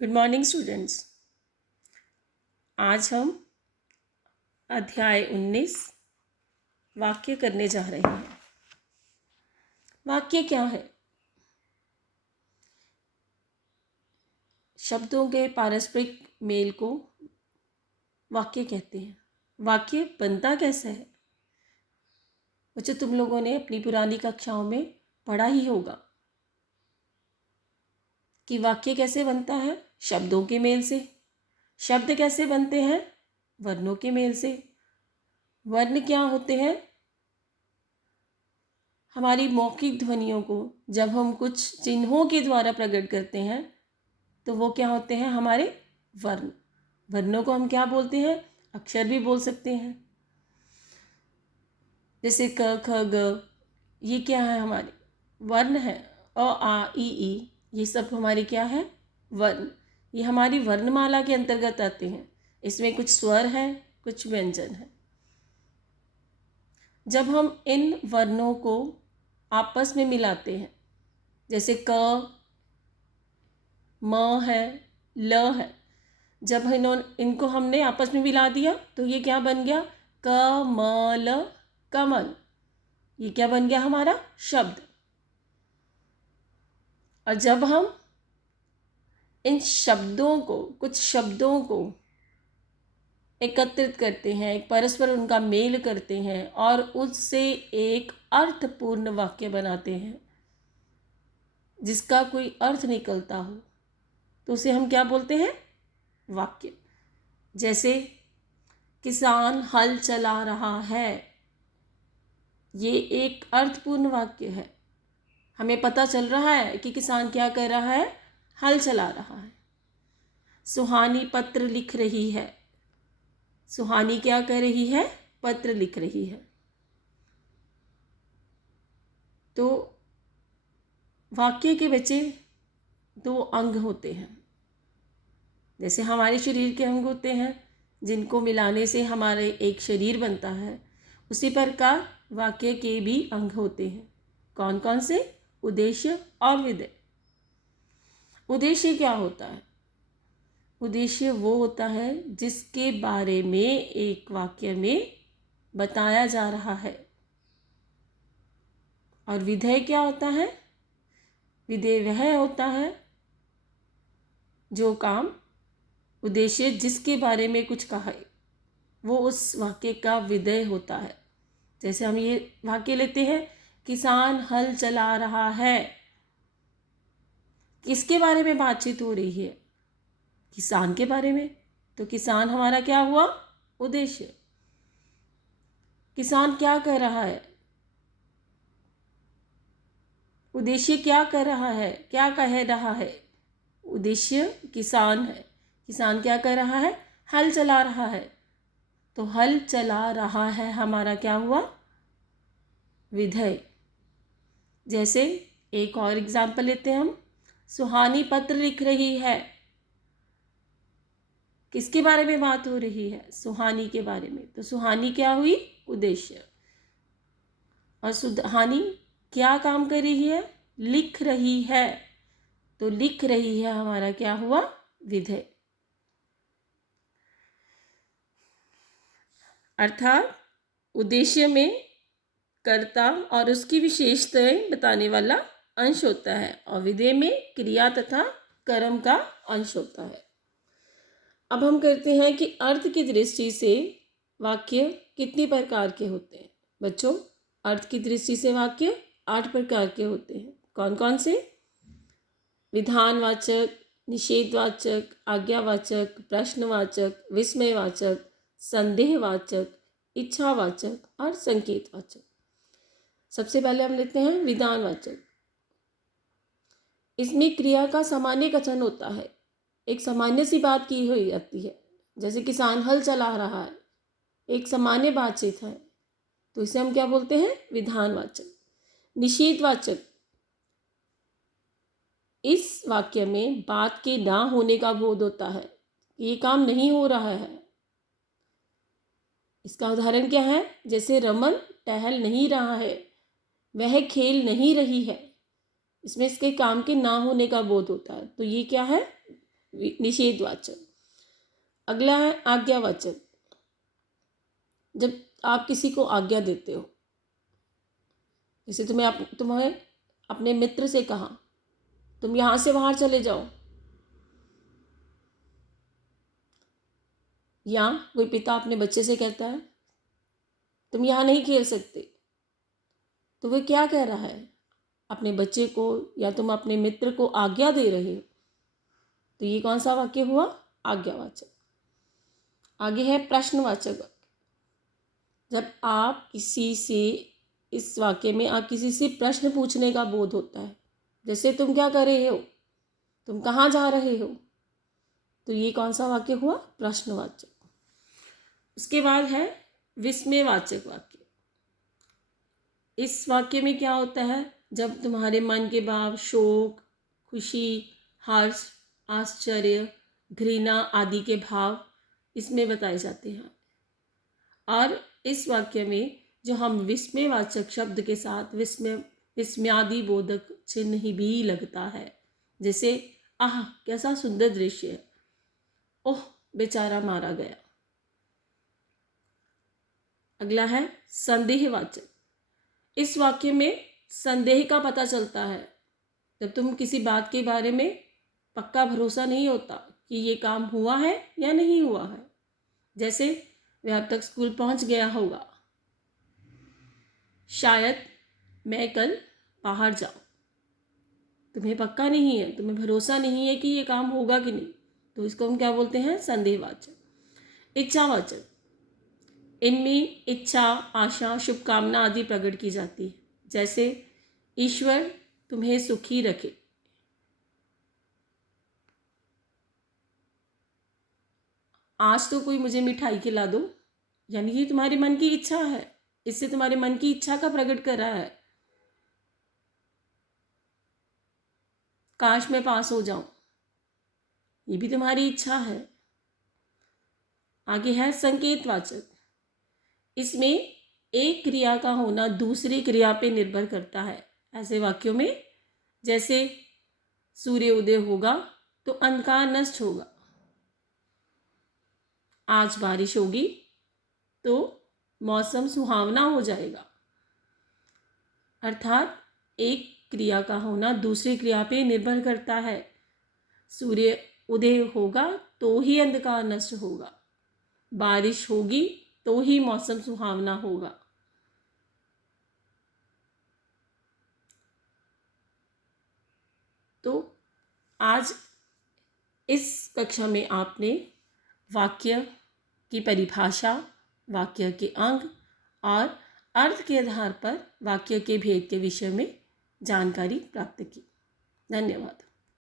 Good morning students. आज हम अध्याय 19 वाक्य करने जा रहे हैं। वाक्य क्या है? शब्दों के पारस्परिक मेल को वाक्य कहते हैं। वाक्य बनता कैसे है? बच्चों, तुम लोगों ने अपनी पुरानी कक्षाओं में पढ़ा ही होगा कि वाक्य कैसे बनता है। शब्दों के मेल से। शब्द कैसे बनते हैं? वर्णों के मेल से। वर्ण क्या होते हैं? हमारी मौखिक ध्वनियों को जब हम कुछ चिन्हों के द्वारा प्रकट करते हैं तो वो क्या होते हैं? हमारे वर्ण। वर्णों को हम क्या बोलते हैं? अक्षर भी बोल सकते हैं। जैसे क ख ग, ये क्या है? हमारे वर्ण है। अ आ इ ई, ये सब हमारे क्या है? वर्ण। ये हमारी वर्णमाला के अंतर्गत आते हैं। इसमें कुछ स्वर हैं, कुछ व्यंजन है। जब हम इन वर्णों को आपस में मिलाते हैं, जैसे क, म है, ल है, जब इनको हमने आपस में मिला दिया तो ये क्या बन गया? कमल, कमल। ये क्या बन गया? हमारा शब्द। और जब हम इन शब्दों को, कुछ शब्दों को एकत्रित करते हैं, एक परस्पर उनका मेल करते हैं और उससे एक अर्थपूर्ण वाक्य बनाते हैं जिसका कोई अर्थ निकलता हो, तो उसे हम क्या बोलते हैं? वाक्य। जैसे किसान हल चला रहा है, ये एक अर्थपूर्ण वाक्य है। हमें पता चल रहा है कि किसान क्या कर रहा है? हल चला रहा है। सुहानी पत्र लिख रही है। सुहानी क्या कर रही है? पत्र लिख रही है। तो वाक्य के बच्चे दो अंग होते हैं। जैसे हमारे शरीर के अंग होते हैं जिनको मिलाने से हमारे एक शरीर बनता है, उसी प्रकार वाक्य के भी अंग होते हैं। कौन कौन से? उद्देश्य और विधेय। उद्देश्य क्या होता है? उद्देश्य वो होता है जिसके बारे में एक वाक्य में बताया जा रहा है। और विधेय क्या होता है? विधेय वह होता है जो काम, उद्देश्य जिसके बारे में कुछ कहा है, वो उस वाक्य का विधेय होता है। जैसे हम ये वाक्य लेते हैं, किसान हल चला रहा है। किसके बारे में बातचीत हो रही है? किसान के बारे में। तो किसान हमारा क्या हुआ? उद्देश्य। किसान क्या कर रहा है? उद्देश्य क्या कर रहा है? क्या कह रहा है? उद्देश्य किसान है। किसान क्या कर रहा है? हल चला रहा है। तो हल चला रहा है हमारा क्या हुआ? विधेय। जैसे एक और एग्जाम्पल लेते हैं हम, सुहानी पत्र लिख रही है। किसके बारे में बात हो रही है? सुहानी के बारे में। तो सुहानी क्या हुई? उद्देश्य। और सुहानी क्या काम कर रही है? लिख रही है। तो लिख रही है हमारा क्या हुआ? विधेय। अर्थात उद्देश्य में कर्ता और उसकी विशेषताएं बताने वाला अंश होता है और विधेय में क्रिया तथा कर्म का अंश होता है। अब हम करते हैं कि अर्थ की दृष्टि से वाक्य कितनी प्रकार के होते हैं। बच्चों, अर्थ की दृष्टि से वाक्य 8 प्रकार के होते हैं। कौन कौन से? विधानवाचक, निषेधवाचक, आज्ञावाचक, प्रश्नवाचक, विस्मयवाचक, संदेहवाचक, इच्छावाचक और संकेतवाचक। सबसे पहले हम लेते हैं विधानवाचक। इसमें क्रिया का सामान्य कथन होता है। एक सामान्य सी बात की हुई आती है, जैसे किसान हल चला रहा है, एक सामान्य बातचीत है, तो इसे हम क्या बोलते हैं? विधानवाचक। निषेधवाचक, इस वाक्य में बात के ना होने का बोध होता है, ये काम नहीं हो रहा है। इसका उदाहरण क्या है? जैसे रमन टहल नहीं रहा है, वह खेल नहीं रही है। इसमें इसके काम के ना होने का बोध होता है, तो ये क्या है? निषेधवाचक। अगला है आज्ञावाचक। जब आप किसी को आज्ञा देते हो, जैसे तुम्हें अपने मित्र से कहा तुम यहाँ से बाहर चले जाओ, या कोई पिता अपने बच्चे से कहता है तुम यहाँ नहीं खेल सकते, तो वह क्या कह रहा है? अपने बच्चे को या तुम अपने मित्र को आज्ञा दे रहे हो। तो ये कौन सा वाक्य हुआ? आज्ञावाचक। आगे है प्रश्नवाचक वाक्य। जब आप किसी से, इस वाक्य में आप किसी से प्रश्न पूछने का बोध होता है, जैसे तुम क्या कर रहे हो, तुम कहाँ जा रहे हो, तो ये कौन सा वाक्य हुआ? प्रश्नवाचक। उसके बाद है विस्मयवाचक वाक्य। इस वाक्य में क्या होता है? जब तुम्हारे मन के भाव शोक, खुशी, हर्ष, आश्चर्य, घृणा आदि के भाव इसमें बताए जाते हैं। और इस वाक्य में जो हम विस्मयवाचक शब्द के साथ विस्मयादि बोधक चिन्ह भी लगता है, जैसे आह कैसा सुंदर दृश्य है, ओह बेचारा मारा गया। अगला है संदेहवाचक। इस वाक्य में संदेह का पता चलता है। जब तुम किसी बात के बारे में पक्का भरोसा नहीं होता कि ये काम हुआ है या नहीं हुआ है, जैसे वह अब तक स्कूल पहुंच गया होगा, शायद मैं कल बाहर जाऊं, तुम्हें पक्का नहीं है, तुम्हें भरोसा नहीं है कि ये काम होगा कि नहीं, तो इसको हम क्या बोलते हैं? संदेहवाचक। इच्छावाचक। इनमें इच्छा, आशा, शुभकामना आदि प्रकट की जाती है, जैसे ईश्वर तुम्हें सुखी रखे, आज तो कोई मुझे मिठाई खिला दो, यानी कि तुम्हारे मन की इच्छा है, इससे तुम्हारे मन की इच्छा का प्रकट कर रहा है। काश मैं पास हो जाऊं, ये भी तुम्हारी इच्छा है। आगे है संकेतवाचक। इसमें एक क्रिया का होना दूसरी क्रिया पे निर्भर करता है। ऐसे वाक्यों में जैसे सूर्य उदय होगा तो अंधकार नष्ट होगा, आज बारिश होगी तो मौसम सुहावना हो जाएगा। अर्थात एक क्रिया का होना दूसरी क्रिया पे निर्भर करता है। सूर्य उदय होगा तो ही अंधकार नष्ट होगा, बारिश होगी तो ही मौसम सुहावना होगा। तो आज इस कक्षा में आपने वाक्य की परिभाषा, वाक्य के अंग और अर्थ के आधार पर वाक्य के भेद के विषय में जानकारी प्राप्त की। धन्यवाद।